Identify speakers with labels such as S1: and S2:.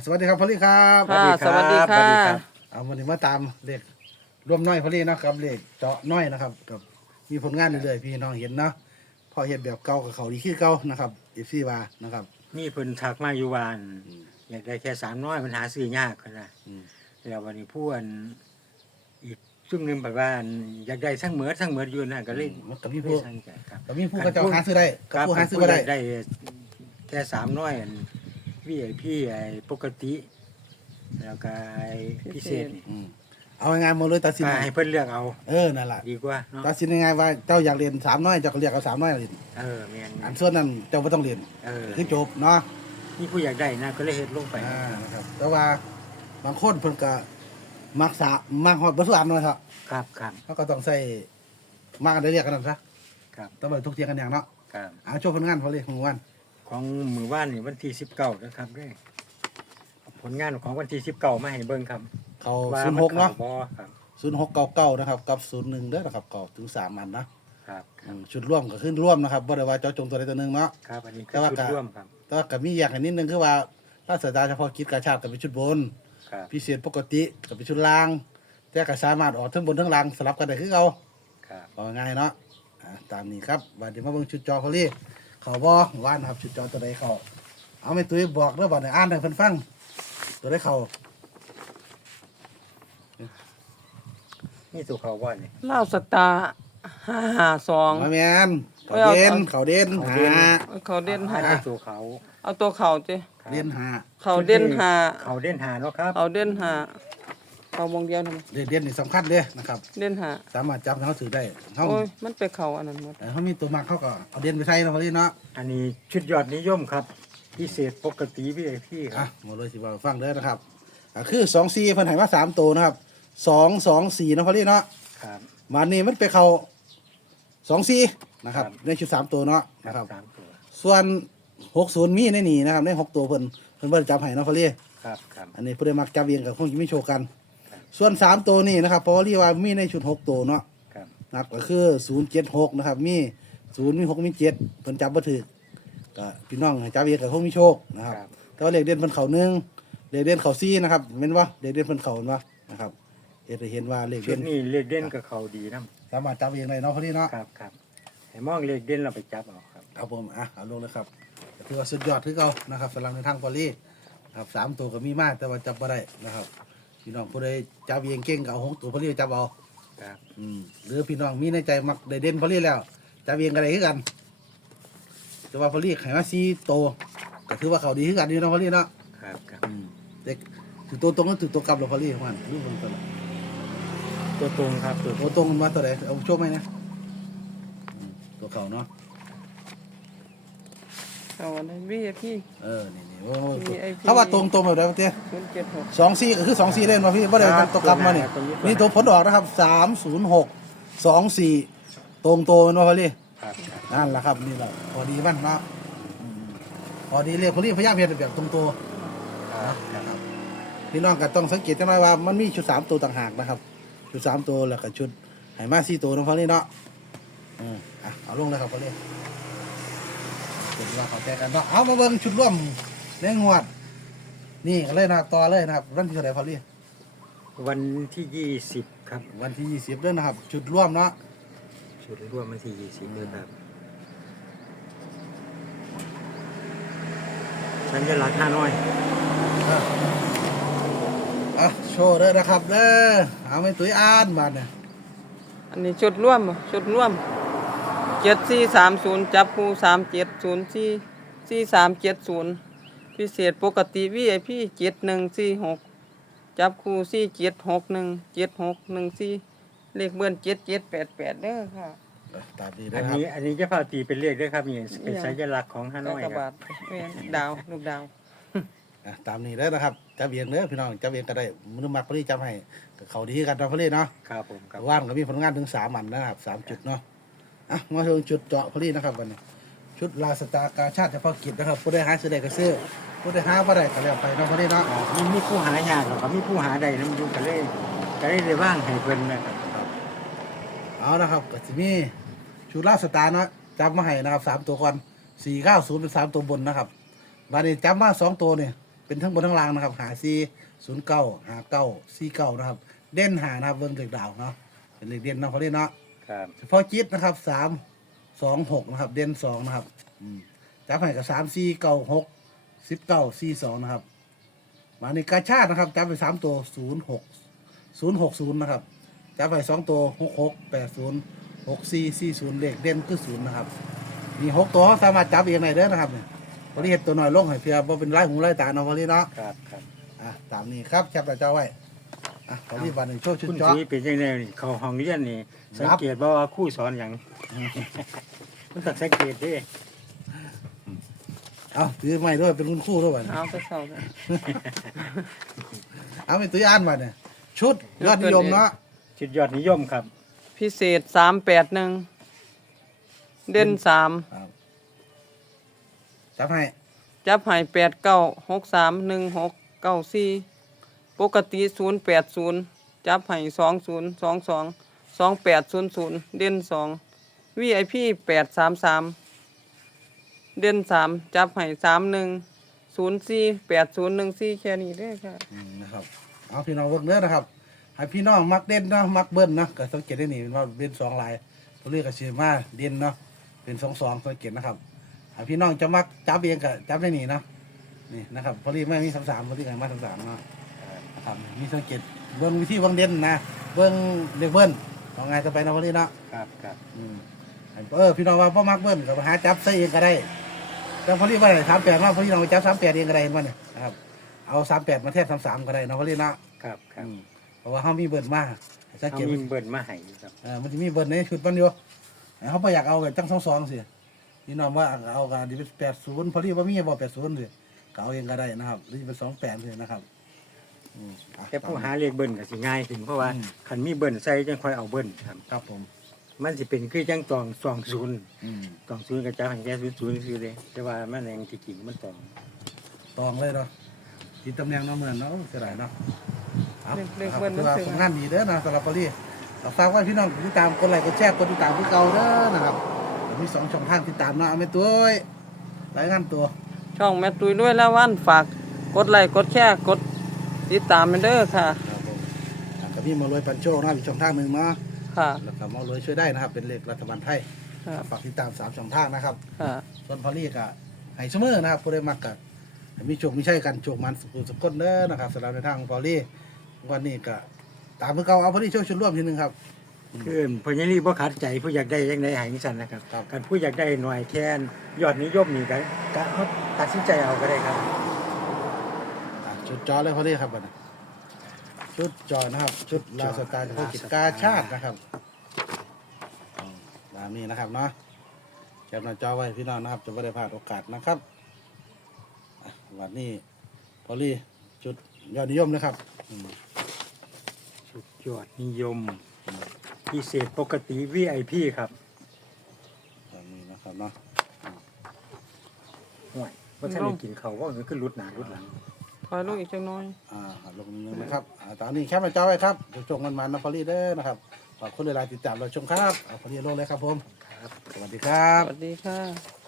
S1: สวัสดีครับพอลลี่ครับ
S2: ค่ะสวัสดีค่ะ
S1: เอาวันนี้มาตามเลขรวมน้อยพอลลี่นะครับเลขเจาะน้อยนะครับกับมีผลงานเรื่อยๆพี่น้องเห็นเนาะพอเห็นแบบเก่ากับเขาดีขึ้นเก่านะครับเอฟซีวานะครับ
S3: นี่เพิ่นทักมาอยู่วานอยากได้แค่300มันหาซื้อยากขนาด
S1: อืม
S3: แล้ววันนี้ผู้อันอีกซุ่มหนึงแบบว่าอันอยากได้ทั้งเหมืออยู่นะก็เลย
S1: มันกับมี
S3: ไม่
S1: ผู้
S3: สั่งใจครับ
S1: กับมีผู้ก็จะหาซื้อได้กับผู้หาซื้อ
S3: ผู้
S1: ก็ได้
S3: ได้แค่300อัน VIP ไอ้ปกติ แล้วก็ไอ้พิเศษนี่
S1: อืมเอาง่ายๆหมดเลยตัดสิน
S3: ก็ให้เพิ่นเลือกเอา
S1: นั่นแหละ
S3: ดีกว่าเนาะ
S1: ตัดสินง่ายๆว่าเจ้าอยากเรียน300เจ้าก็เรียกเอา300เรียน
S3: แม่น
S1: อันส่วนนั้นเจ้าไม่ต้องเรียนคือจบเนาะ
S3: นี่ผู้อยากได้นะก็เลยเฮ็ดลงไป
S1: นะครับแต่ว่าบางคนเพิ่นก็มักฮอดบ่สุอันเนาะครับ
S3: ครับครับ
S1: เขาก็ต้องใส่มากกันได้เรียกกันนั่นซะ
S3: ครับ
S1: ต้องไปทุกเทียงกันอย่างเนาะ
S3: ครับ
S1: เอาโชว์ผลงานพอเลยของวัน
S3: ของมือว่านนี่วันที่19นะครับเด้ผลงานของวันที่19มาให้เบิ่งครับ
S1: เขา
S3: ว่า
S1: 06เนาะ
S3: บ่ครับ
S1: 0699นะครับกับ01เด้อนะครับก็ถึง3อันนะครับ ชุดร่วมก็ขึ้นร่วมนะครับบ่ได้ว่าเจาะจงตัวใดตัวหนึงเนาะ
S3: ครับอันนี้คื
S1: แต่
S3: อ
S1: ว่า
S3: ชุด
S1: ก็
S3: ร่วมครับ
S1: แต่ว่าก็มีอย่างนิดนึงคือว่าราชการเฉพาะกิจกาชาติก็เป็นชุดบน
S3: ครับ
S1: พิเศษปกติก็เป็นชุดล่าง แต่ก็สามารถออกทั้งบนทั้งล่างสลับกันได้คือเอา
S3: ครับ
S1: เอาง่ายๆเนาะตามนี้ครับบัดนี้มาเบิ่งชุดจอพอลี่เขาบ่ว่านนะครับชุดจอตัวใดเขาเอาไม่ตุ้ยบอกเด้อบัดนี้อ่านให้เพิ่นฟังตัวใดเขา
S3: นี่ตัวเขาว่านี่
S2: เล่าสตาร์552
S1: มาแม่นเขาเด่นหา
S2: เขาเด่น
S3: อั
S2: หาน
S3: นี้ตัวเขา
S2: เอาตัวเขาจิ
S3: ครับ
S1: เด่นหา
S2: เขาเด่นหา
S3: เขาเด่นหาเนาะครับ
S2: เอาเด่นหาเขามองเดียวทำไม
S1: เด่นนี่สำคัญเด้นะครับ
S2: เด่นหา
S1: สามารถจับให้เขาถือได้เขา
S2: โอ้ยมันไปเขาอันนั้นหมด
S1: เขามีตัวมักเขาก็เอาเด่นไปใช้เนาะพอลี่เนาะ
S3: อันนี้ชุดยอดนิยมครับพิเศษปกติ VIP ค
S1: อ่ะ
S3: รับ
S1: หมดเลยสิว่าฟังเด้อนะครับคือ24เพิ่นให้มา3ตัวนะครับ224นะพอลี่เนาะ
S3: ครับ
S1: มานี่มันไปเข้า24นะครับ
S3: ครับ
S1: ในชุด3ตัวเนาะนะครับ
S3: สามตัว
S1: ส่วน60มีในนี่นะครับใน6ตัวเพิ่นบ่ได้จับให้เนาะพอลี่
S3: ครับครับ
S1: อันนี้ผู้ใดมักจับเองก็คงสิมีโชว์กัน
S3: ครับ
S1: ส่วน3ตัวนี้นะครับเพราะว่าเรียกว่ามีในชุด6ตัวเนาะ
S3: ครับ
S1: นะครับก็คือ076นะครับมี0มี6มี7เพิ่นจับบ่ถูกก็พี่น้องให้จับเองก็คงมีโชคนะครับ
S3: ครับ
S1: แต่ว่าเลขเด่นเพิ่นเข้า1เลขเด่นเข้า4นะครับแม่นบ่เลขเด่นเพิ่นเข้าเห็นบ่นะครับเฮ็ดให้เห็นว่าเลข
S3: ชุ
S1: เด่
S3: ด
S1: น
S3: นี้เลขเด่นกับเขาดีนะ
S1: สามารถจับเองได้เนาะพอดีเนาะ
S3: ครับครับให้มองเลขเด่นเราไปจับเอาครับ
S1: ครับผมเอาลงเลยครับก็ถือว่าสุดยอดคือเก่านะครับสำหรับในทางพอลี่ครับ3ตัวก็มีมากแต่ว่าจับบ่ได้นะครับพี่น้องผู้ใดจับเองเก่งก็เอา6ตัวพอลี่จับเอา
S3: ครับ
S1: หรือพี่น้องมีในใจมักได้เด่นพอลี่แล้วจับเองก็ได้คือกัน แต่ว่าพอลี่ให้มา4ตัวก็ถือว่าเขาดีคือกันอยู่เนาะพอลี่เนาะ
S3: ครับครับ
S1: เด็กถือตัวตรงก็ถือตัวกลับเราพอลี่ของมันรู้มันตัวละ
S3: ตัวตรงครับตัว
S1: ตัวตรงมันมาตัวไหนเอาโชคไหมนะตัวเขาเนาะ
S2: เขาอันนั้น VIP
S1: นี่โอ้
S2: VIP
S1: ถ้าว่าตรงแบบไหนเตี้ย
S2: 076
S1: 24ก็คือ24เล่นมาพี่บ่ได้ตัวกลับมานี่นี่ตัวผลออกนะครับ306 24ตรงโตมันว่าพอลี่
S3: ครับครับ
S1: นั่นแหละครับนี่แหละพอดีมันเนาะพอดีเรียกพอลี่พยายามเฮ็ดแบบตรงตัว
S3: ครับครับ
S1: พี่น้องก็ต้องสังเกตจังหน่อยว่ามันมีชุด3ตัวต่างหากนะครับชุด3ตัวแล้วก็ชุดให้มา4ตัวเนาะพอลี่เนาะเอาลงเลยครับพอลี่เป็นว่าเขาแก้กันเนาะเอามาเบิ่งชุดร่วมในงวดนี่ก็เลยนะครับต่อเลยนะครับวันที่เท่าไหร่พอลี่
S3: วันที่20ครับ
S1: วันที่20เด้อนะครับชุดร่วมเนาะ
S3: ชุดร่วมวันที่20เลยครับสัญลักษณ์5น้อย
S1: โชว์เด้อนะครับเด้อเอาไม่ตุ้ยอ่านมาเนี่ย
S2: อันนี้ชุดร่วม7430จับคู่37044370พิเศษปกติ VIP 7146จับคู่47617614เลขเบิ้น7788เด้อค่ะ
S1: ตามนี้
S3: อั
S1: นะ
S3: น
S1: ครับ
S3: นี้จะพาตีเป็นเลขด้วยครับนี่เป็นสัญลักษณ์ของ5น้อย
S2: กระ
S3: ครับ
S2: า
S3: บ
S2: ดแม่นดาวลูกดาว
S1: ตามนี้เด้อนะครับจับเบียงเด้อพี่น้องจับเบียงก็ได้มือมักพอลี่จับให้ก็เขาดีกันตอนพอลี่เนาะ
S3: ครับผมครับ
S1: ว่านก็มีผลงานถึง3อันนะครับ3จุดเนาะมาถึงจุดเจาะพอลี่นะครับวันนี้ชุดลาสตากาชาติเฉพาะกิจนะครับผู้ได้หาซื้อได้ก็ซื้อผู้ได้หาบ่ได้ก็แล้วไปเนาะพอลี่เนาะ
S3: มีผู้หายากหรอกครับมีผู้หาใดน้ำยุ่งกันเลยได้ว่างให้เพิ่นนะครับ
S1: เอานะครับก็สิมีชุดลาสตาเนาะจับมาให้นะครับ3ตัวก่อน490เป็น3ตัวบนนะครับบัดนี้จับมา2ตัวนี่เป็นทั้งบนทั้งล่างนะครับหาซี09 59 49นะครับเด่นหานะครับเบิ่งเลขดาวเนาะเป็นเลขเด่นเนาะเขาเรียกเนาะ
S3: ครับ
S1: เฉพาะจิตนะครับ326นะครับเด่น2นะครับจับให้กับ3496 1942นะครับมาในกาชาตินะครับจับไป3ตัว060นะครับจับไป2ตัว6680 6440เลขเด่นคือ0นะครับมี6ตัวสามารถจับเองได้เด้อนะครับเนี่ยพอดีเห็ดตัวหน่อยลงให้เพียบ่เป็นไร้หูไร้ตาเนาะพอดีเนาะ
S3: ครับครับ
S1: ตามนี้ครับแคปหน้าจอไว้พอดีวันหนึ่งโชว์ชุด
S3: คุณ
S1: เจาะ
S3: สีเป็นยังไงนี่เขาห้องเรียนนี่สังเกตบ่ว่าครู่สอนหยังมันต้องสังเกตเด้
S1: เอาถือไม้ด้วยเป็นคุณครู่ด้วยวัน
S2: เอาไปเศร้าเลย
S1: เอาเป็นตัวอ่านมาเนี่ยชุดยอดนิยมเนาะ
S3: ชุดยอดนิยมครับ
S2: พิเศษ381เด่น3
S1: ครับจับให้
S2: จับให้89631694ปกติ080จับให้20222800เด่น2 VIP 833เด่น3จับให้31048014แค่นี้เด้อค่ะ
S1: นะครับเอาพี่น้องเวิร์กเนื้อนะครับให้พี่น้องมักเด่นเนาะมักเบิ้ลเนาะก็สังเกตได้นี่ว่าเด่น2ลายตัวเลขก็ชื่อมาเด่นเนาะเป็น22สังเกตนะครับให้พี่น้องจะมักจับเองก็จับได้นี่เนาะนี่นะครับพอดีไม่มี33พอดีกันมา33เนาะนะครับมีสังเกตเบิ้งวิธีเบิ้งเด่นนะเบิ้งเลขเบิ้ลเอาไงต่อไปนะพอดีเนาะ
S3: ครับครับ
S1: พี่น้องว่าพ่อมักเบิ้ลก็หาจับใส่เองก็ได้แต่พอดีว่า38มาพอดีเราจับ38เองก็ได้เห็นป่ะเนี่ยนะครับเอา38มาแทบ33ก็ได้นะพอดีเนาะ
S3: ครับครับ
S1: เพราะว่าเขามีเบิ้ลมาสังเก
S3: เขา
S1: ต
S3: มีเบิ่นมาให้ครับ
S1: มันจะมีเบิ้ลในชุดมันอยู่เขาไม่อยากเอาแบบจัง22สิพี่น้องว่าเอากันดีเป็น80พอดีว่ามีบ่80สิก็เอาเองก็ได้นะครับหรือจะเป็น28สินะครับอ่ะ
S3: แต่ผู้หาเลขเบิ่นก็สิง่ายขึ้นเพราะว่าคันมีเบิ่นใส่จังค่อยเอาเบิ่นครับ
S1: ครับผม
S3: มันสิเป็นคือจังตอง20
S1: อืม
S3: 20ก็จะให้แค่00ซื่อเลยแต่ว่ามันแรงที่จริงมันตอง
S1: ตองเลยเนาะที่ตำแหน่งเนาะเหมือนเนาะเสียดายเนาะ
S2: เรียกเบิ้ล
S1: ถือว่า
S2: มันถึง
S1: ผลงานดีเด้อนะสำหรับพอดีฝากไว้พี่น้องติดตามกดไลค์กดแชร์กดติดตามพี่เก่าเด้อนะครับมี2ช่องทางติดตามเนาะเอาไม่ตัวรายงานตัว
S2: ช่องแม่ตุ้ยด้วยแล้ววันฝากกดไลค์กดแชร์กดติดตามไปเด้อค่ะ
S1: ครับผมกับพี่มาลอยปันโชคนะครับอีกช่องทางหนึ่งเนาะ
S2: ค่ะ
S1: แล้วก็มาลอยช่วยได้นะครับ เป็นเลขรัฐบาลไทย
S2: ค่ะ
S1: ฝากติดตาม3ช่องทางนะครับ
S2: ค่ะ
S1: ส่วนพอลี่ก็ให้เสมอนะครับผู้ใดมักก็ให้มีโชคมีชัยกันโชคมันสุขคนเด้อนะครับสำหรับในทางของพอลี่วันนี้ก็ตามเพื่อเก่าเอาพอลี่โชคชุดร่วมทีหนึงครับ
S3: คือพญาลีบ่ขัดใจผู้อยากได้ยังไงหายจังซั่นนะครับ
S1: ครับ
S3: การผู้อยากได้หน่วยแคนยอดนิยมนี่ก็เขาตัดสินใจเอาก็ได้ครับ
S1: ชุดจอเลยพอลี่ครับบัดนี้ชุดจอนะครับ ชุดลาสตาร์เฉพาะกิจกาชาตินะครับตามนี้นะครับเนาะแคปหน้าจอไว้พี่น้องนะครับจะไม่ได้พลาดโอกาสนะครับวันนี้พอลี่ชุดยอดนิยมนะครับ
S3: ชุดยอดนิยมพิเศษปกติ VIP ครับ
S1: ตามนี้นะครับเนาะ
S3: ห่วยว่าท่านได้กินเขาวว่ามันคือรุดหนารุดหลัง
S2: ถอยลงอีกจังน้อย
S1: ลงนึงนะครับตอนนี้แคปหน้าจอไว้ครับจงมันนะพอลี่เด้อนะครับขอบคุณเวลาติดตามเราชมครับเอาพอลี่ลงเลยครับผม
S3: ครับ
S1: สวัสดีครับ
S2: สวัสดีค่ะ